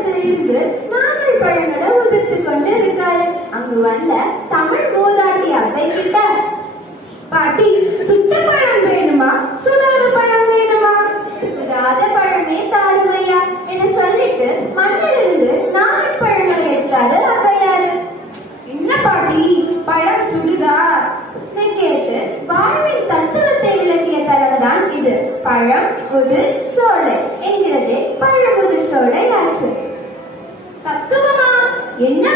தோட்டத்துல இருந்து நாவல் பழங்களை உதிர்த்து கொண்டு இருக்காரு. அங்கு வந்த தமிழ் மூதாட்டி அப்பை கிட்ட, பாட்டி, சுட்ட பழம் வேணுமா சுடாத பழம் வேணுமா? சுடாத பழமே தாருமையா என சொல்லிட்டு மண்ணிலிருந்து நாவல் பழங்களை எடுத்தாரு அப்பையாரு. என்ன பாட்டி, பழம் சுடுதா கேட்டு வாழ்வின் தத்துவத்தை விளக்கிய தரம் தான் இது. பழம் முதிர் சோலை என்கிறதே பழமுதிர் சோலை ஆச்சு. தத்துவமா? என்ன